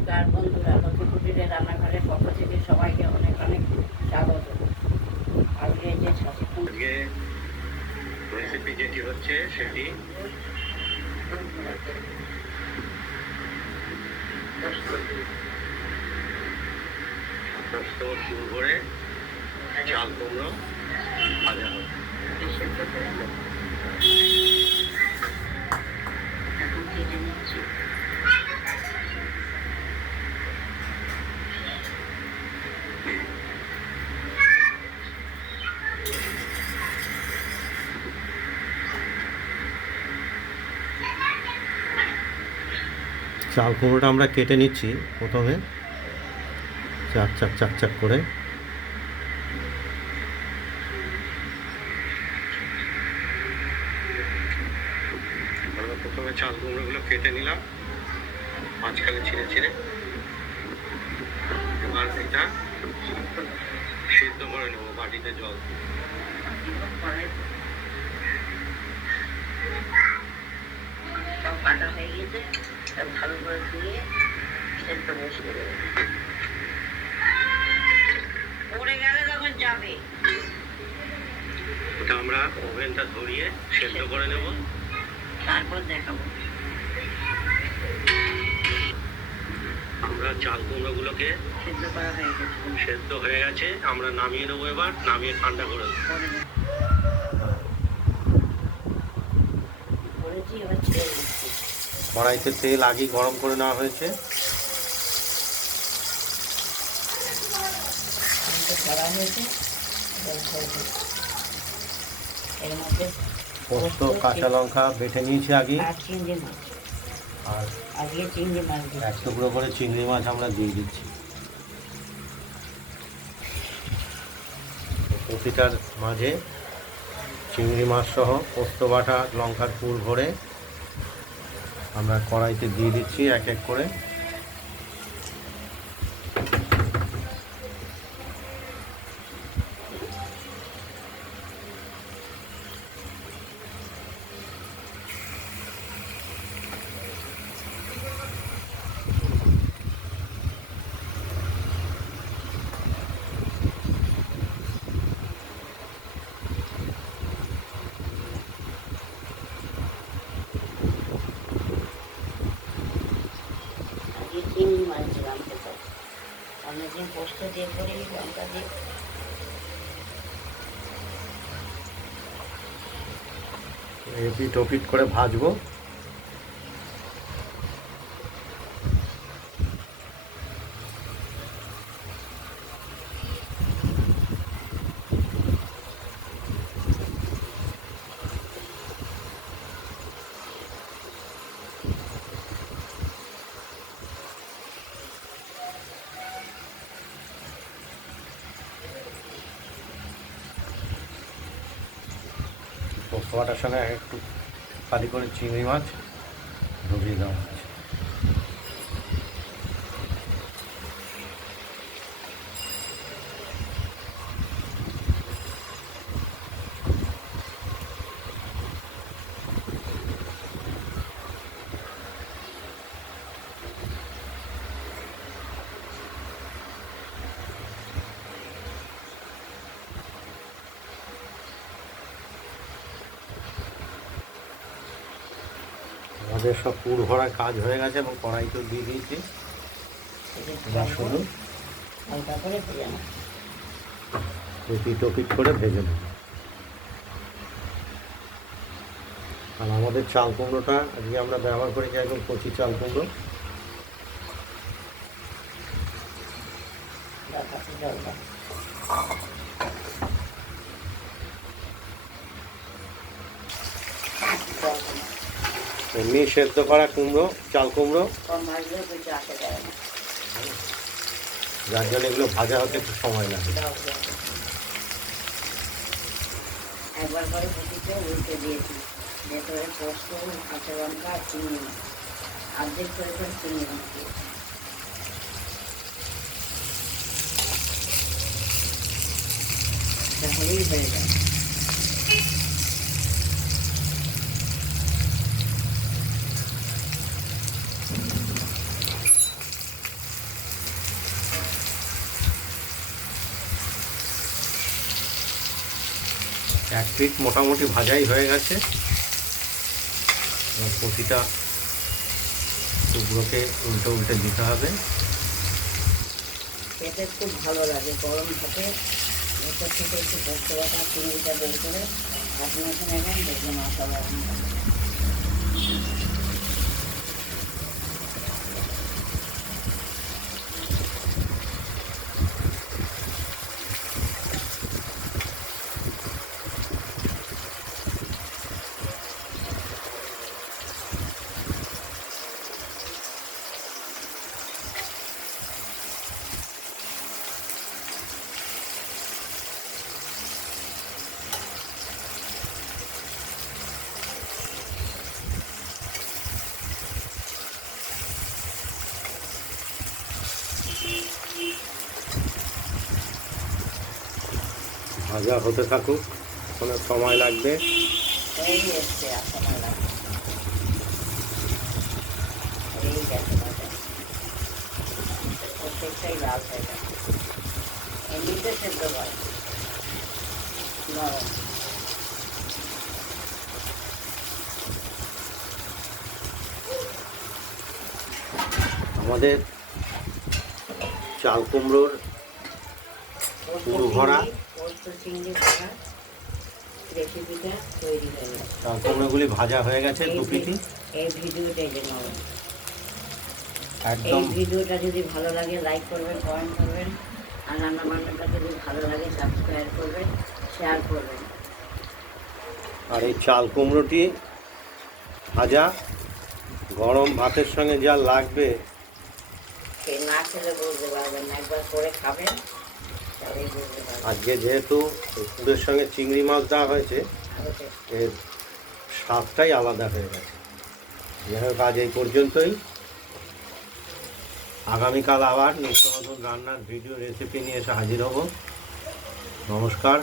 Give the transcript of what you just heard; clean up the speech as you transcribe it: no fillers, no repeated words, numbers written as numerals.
নমস্কার বন্ধুরা, লক্ষ্মী কুটিরের রান্নাঘরের পক্ষ থেকে সবাইকে অনেক অনেক স্বাগত। আজকে যে রেসিপি যেটি হচ্ছে সেটি পোস্ত চুর করে চাল কুমড়ো ভাজা হবে। এখন কেটে নিচ্ছি। চাল কুমড়োটা আমরা কেটে নিচ্ছি প্রথমে চাক চাক চাক চাক করে। আমরা প্রথমে চাল কুমড়োগুলো কেটে নিলাম মাঝখানে ছিঁড়ে ছিঁড়ে। এবার এটা সিদ্ধ করে নেবো বাটিতে জল দিয়ে। সব কাটা হয়ে গেছে, সব ভালো করে ধুয়ে সেদ্ধ বসিয়ে দেবো। পড়ে গেলে তখন যাবে। ওটা আমরা ওভেনটা ধরিয়ে সেদ্ধ করে নেব, তারপর দেখাবো। আমরা চাল কুমড়োগুলোকে সেদ্ধ করা হয়ে গেছে, সেদ্ধ হয়ে গেছে। আমরা নামিয়ে নেবো, এবার নামিয়ে ঠান্ডা করে দেবো। করেছি, এবার ছেড়ে দিচ্ছি। কড়াইতে তেল আগেই গরম করে নেওয়া হয়েছে। করা হয়েছে, এর মধ্যে পোস্ত কাঁচা লঙ্কা বেটে নিয়েছি আগে, আর চিংড়ি মাছ, আর আজকে চিংড়ি মাছ এক টুকরো করে চিংড়ি মাছ আমরা দিয়ে দিচ্ছি। প্রতিটার মাঝে চিংড়ি মাছ সহ পোস্ত বাটা লঙ্কার পুর ভরে আমরা কড়াইতে দিয়ে দিচ্ছি এক এক করে। চিংড়ি মাছ দিলাম খেতে, অনেকদিন পোস্ত দিয়ে করি, লঙ্কা দিয়ে। এপিট ওপিট করে ভাজবো। পোস্ত বাটার সঙ্গে একটু খালি করে চিংড়ি মাছ ঢুকিয়ে দেওয়া হচ্ছে। আমাদের সব পুর ভরা কাজ হয়ে গেছে এবং কড়াইতেও দিয়ে দিয়েছি। এবার শুধু হালকা করে ভেজে নেব, এপিট ওপিট করে ভেজে নেব। আর আমাদের চাল কুমড়োটা আজকে আমরা ব্যবহার করেছি একদম কচি চাল কুমড়ো। জলটা এমনি সেদ্ধ করা কুমড়ো, চাল কুমড়ো, কম ভাজলেও কিছু আসে যায় না। যার জন্য এগুলো ভাজা হতে একটু সময় লাগে। একবার করে পুঁটিতে উল্টে দিয়েছি, ভেতরে পোস্ত, কাঁচা লঙ্কা আর চিংড়ি মাছ, অর্ধেক করে করে চিংড়ি মাছ দিয়েছি। তাহলেই হয়ে যায়। এক পিঠ মোটামুটি ভাজাই হয়ে গেছে। এবার প্রতিটা টুকরোকে উল্টে উল্টে দিতে হবে। খেতে খুব ভালো লাগে গরম ভাতে, ভেতর থেকে একটু পোস্ত বাটা চিংড়িটা বের করে হাত মেখে নেবেন, দেখবেন অসাধারণ হবে। ভাজা হতে থাকুক, অনেক সময় লাগবে। এই এসছে, আর সময় লাগবে। এই গেছে ভাজা, প্রত্যেকটাই লাল হয়ে গেছে। এমনিতে সেদ্ধ হয় নরম। আমাদের চাল কুমড়োর পুরো ভরা পোস্ত চিংড়ি ভরা রেসিপিটা তৈরি হয়ে গেছে। চাল কুমড়োগুলি ভাজা হয়ে গেছে দু পিঠি এই ভিডিওটা যে নরম। এই একদম। ভিডিওটা যদি ভালো লাগে লাইক করবেন, কমেন্ট করবেন, আর রান্না বান্নাটা যদি ভালো লাগে সাবস্ক্রাইব করবেন, শেয়ার করবেন। আর এই চাল কুমড়োটি ভাজা গরম ভাতের সঙ্গে যা লাগবে, সে না খেলে বুঝতে পারবেন না, একবার করে খাবেন তবেই বুঝতে পারবেন। আজকে যেহেতু ফুলের সঙ্গে চিংড়ি মাছ দেওয়া হয়েছে, ওকে, এর স্বাদটাই আলাদা হয়ে গেছে। যাই হোক, আজ এই পর্যন্তই। আগামীকাল আবার নিত্য নতুন রান্নার ভিডিও রেসিপি নিয়ে এসে হাজির হব। নমস্কার।